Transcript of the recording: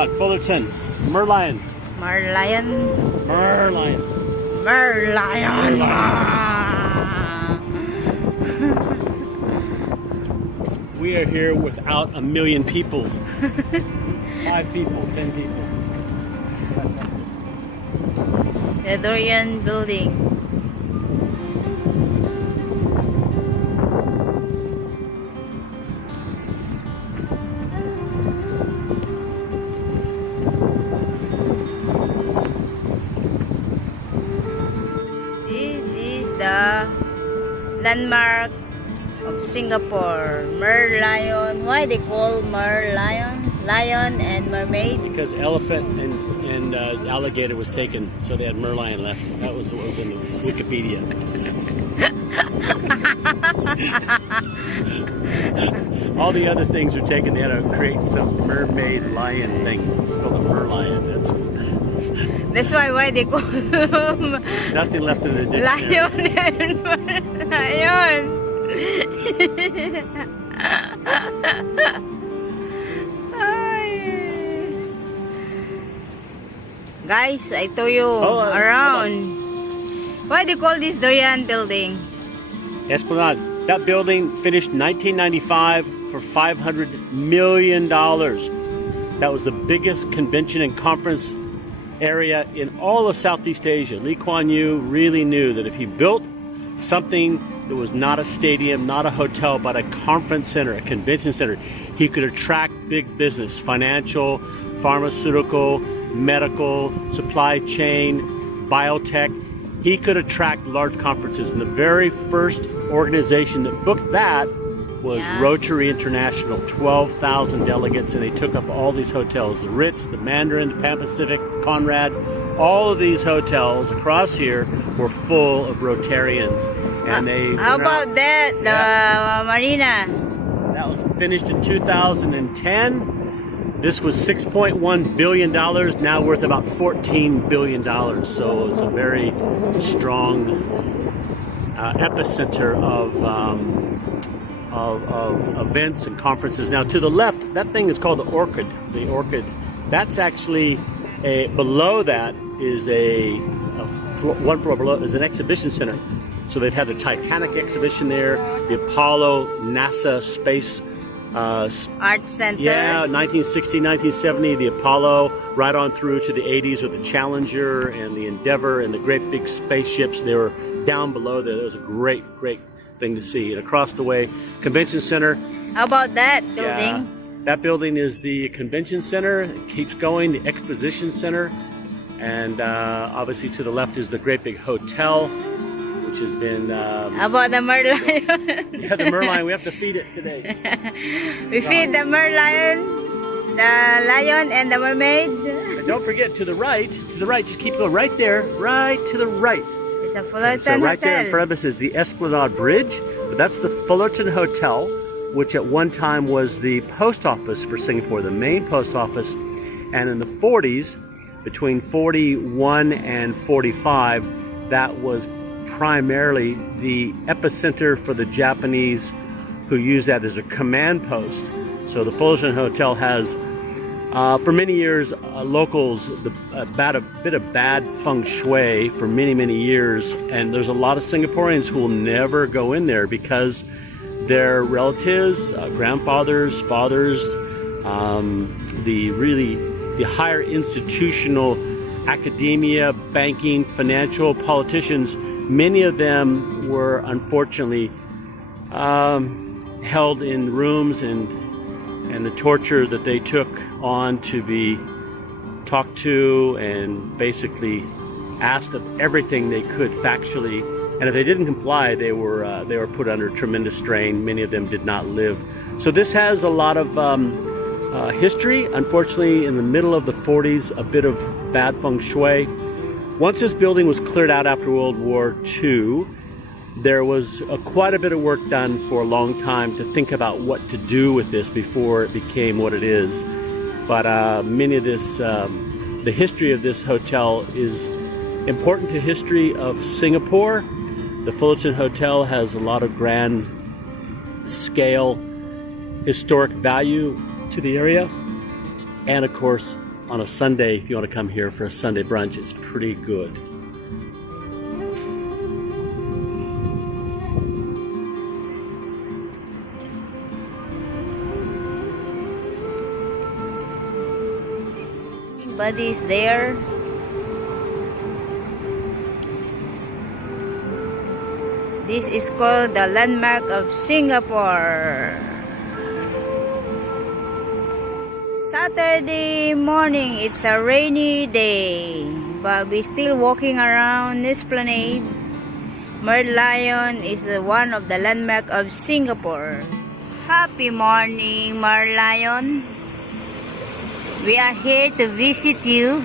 Esplanade, Fullerton, Merlion. Merlion. Merlion. Merlion. We are here without 1 million people. 5 people, 10 people. The Dorian building. This is the landmark of Singapore. Merlion. Why they call Merlion? Lion and mermaid? Because elephant and alligator was taken, so they had merlion left. That was what was in the Wikipedia. All the other things were taken. They had to create some mermaid lion thing. It's called a merlion. That's why they call them. There's nothing left in the dictionary. Lion and merlion. Guys, I told you around. Why do you call this Dorian building? Esplanade. That building finished 1995 for $500 million. That was the biggest convention and conference area in all of Southeast Asia. Lee Kuan Yew really knew that if he built something that was not a stadium, not a hotel, but a conference center, a convention center, he could attract big business, financial, pharmaceutical, medical, supply chain, biotech. He could attract large conferences, and the very first organization that booked that was Rotary International. 12,000 delegates, and they took up all these hotels, the Ritz, the Mandarin, the Pan Pacific, Conrad. All of these hotels across here were full of Rotarians, and they how about that, the marina? That was finished in 2010. This was $6.1 billion, now worth about $14 billion. So it's a very strong epicenter of events and conferences. Now to the left, that thing is called the Orchid. The Orchid. That's actually below that is one floor below is an exhibition center. So they've had the Titanic exhibition there, the Apollo NASA space. Art Center. Yeah, 1960, 1970, the Apollo, right on through to the 80s with the Challenger and the Endeavour and the great big spaceships. They were down below there. It was a great thing to see. And across the way, Convention Center. How about that building? Yeah, that building is the Convention Center. It keeps going, the Exposition Center. And obviously to the left is the great big hotel, which has been... How about the merlion? Yeah, the merlion. We have to feed it today. We feed the merlion, the lion, and the mermaid. And don't forget, to the right, just keep going right there, right to the right. It's a Fullerton so right Hotel. there in front of us is the Esplanade Bridge, but that's the Fullerton Hotel, which at one time was the post office for Singapore, the main post office. And in the 40s, between 41 and 45, that was primarily the epicenter for the Japanese who used that as a command post. So the Fullerton Hotel has, for many years, locals, a bit of bad feng shui for many years. And there's a lot of Singaporeans who will never go in there because their relatives, grandfathers, fathers, the higher institutional academia, banking, financial, politicians, many of them were unfortunately held in rooms and the torture that they took on to be talked to and basically asked of everything they could factually. And if they didn't comply, they were put under tremendous strain. Many of them did not live. So this has a lot of history. Unfortunately, in the middle of the 40s, a bit of bad feng shui. Once this building was cleared out after World War II, there was quite a bit of work done for a long time to think about what to do with this before it became what it is. But many of this, the history of this hotel is important to history of Singapore. The Fullerton Hotel has a lot of grand scale historic value to the area. And of course, on a Sunday, if you want to come here for a Sunday brunch, it's pretty good. Buddies there. This is called the landmark of Singapore. Saturday morning, it's a rainy day, but we're still walking around Esplanade. Merlion is one of the landmark of Singapore. Happy morning, Merlion. We are here to visit you.